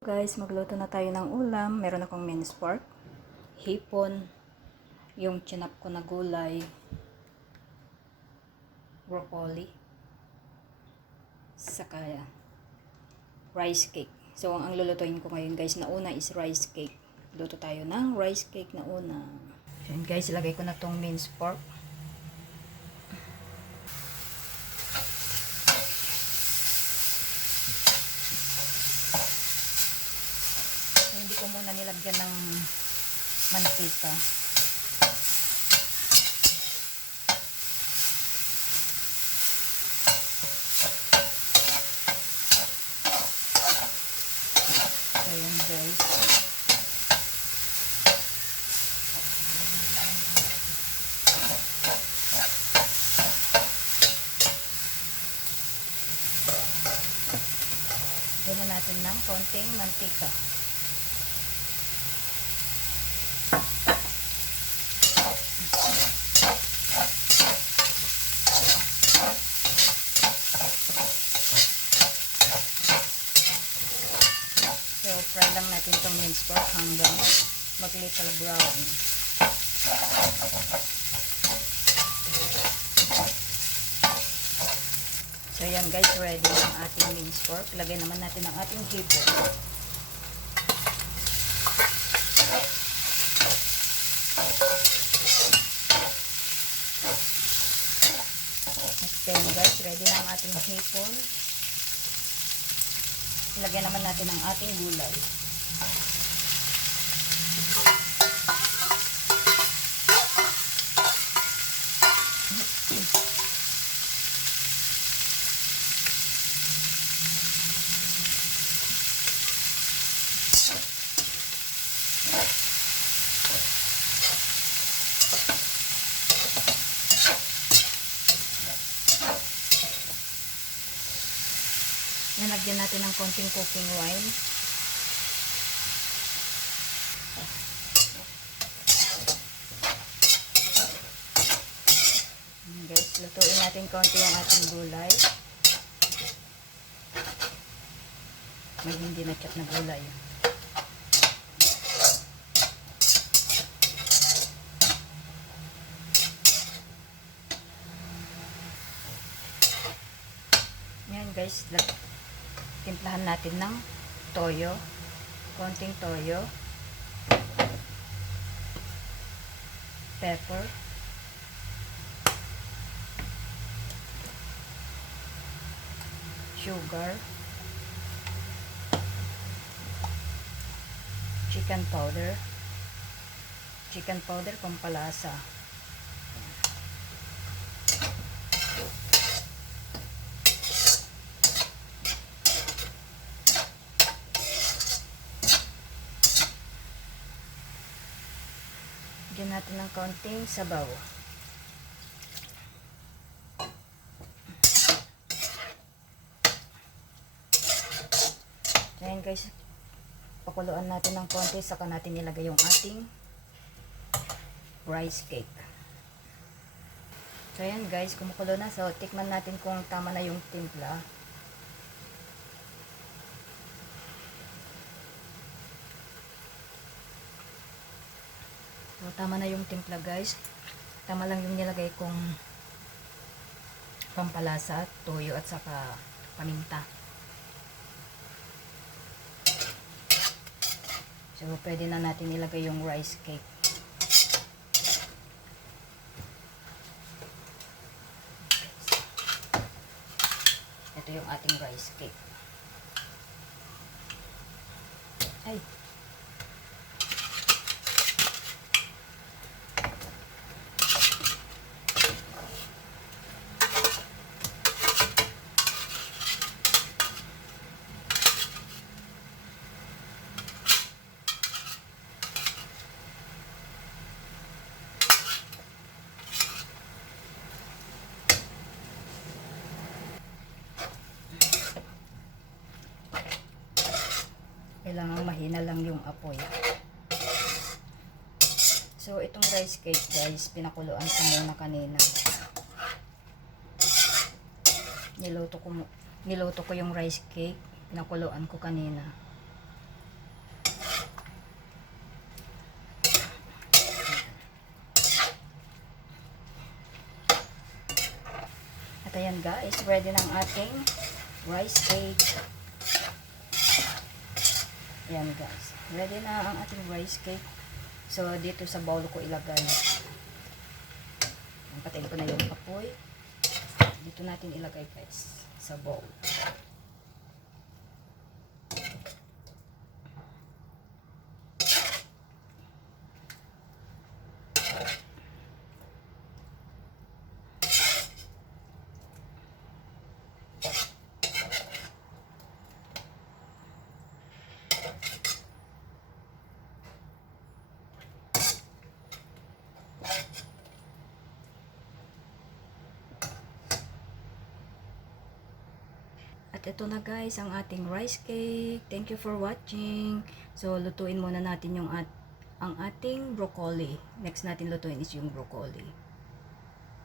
Guys, magluto na tayo ng ulam. Meron akong minced pork, hipon, yung chinap ko na gulay, broccoli, saka rice cake. So, ang lulutuin ko ngayon guys na una is rice cake. Luto tayo ng rice cake na una. So, yun guys, ilagay ko na tong minced pork. Hindi ko muna nilagyan ng mantika. So, yun guys. Lagyan na natin ng konting mantika. So, fry lang natin itong minced pork hanggang mag-little brown. So, yan guys, ready ang ating minced pork. Lagay naman natin ang ating hipon. Okay guys, ready na ang ating hipon. Ilagay naman natin ang ating gulay. Nalagyan natin ng konting cooking wine. Guys, lutuin natin konti yung ating gulay. May hindi na-chop na gulay. Yan guys, timplahan natin ng toyo, konting toyo, pepper, sugar, chicken powder pampalasa. Lagyan natin ng kaunting sabaw. Ayan guys, pakuluan natin ng konti, saka natin ilagay yung ating rice cake. So ayan guys, kumukulo na. So tikman natin kung tama na yung timpla. So, tama na yung timpla guys. Tama lang yung nilagay kong pampalasa, toyo at saka paminta. So, pwede na natin ilagay yung rice cake. Ito yung ating rice cake. Ay! Kailangan mahina lang yung apoy. So, itong rice cake guys, pinakuluan ko muna kanina. Niluto ko yung rice cake. Pinakuluan ko kanina. Ayan guys, ready na ang ating rice cake. Ayan guys, ready na ang ating rice cake. So, dito sa bowl ko ilagay. Patayin ko na yung apoy. Dito natin ilagay guys, sa bowl. At ito na guys, ang ating rice cake. Thank you for watching. So, lutuin muna natin yung ang ating broccoli. Next natin lutuin is yung broccoli.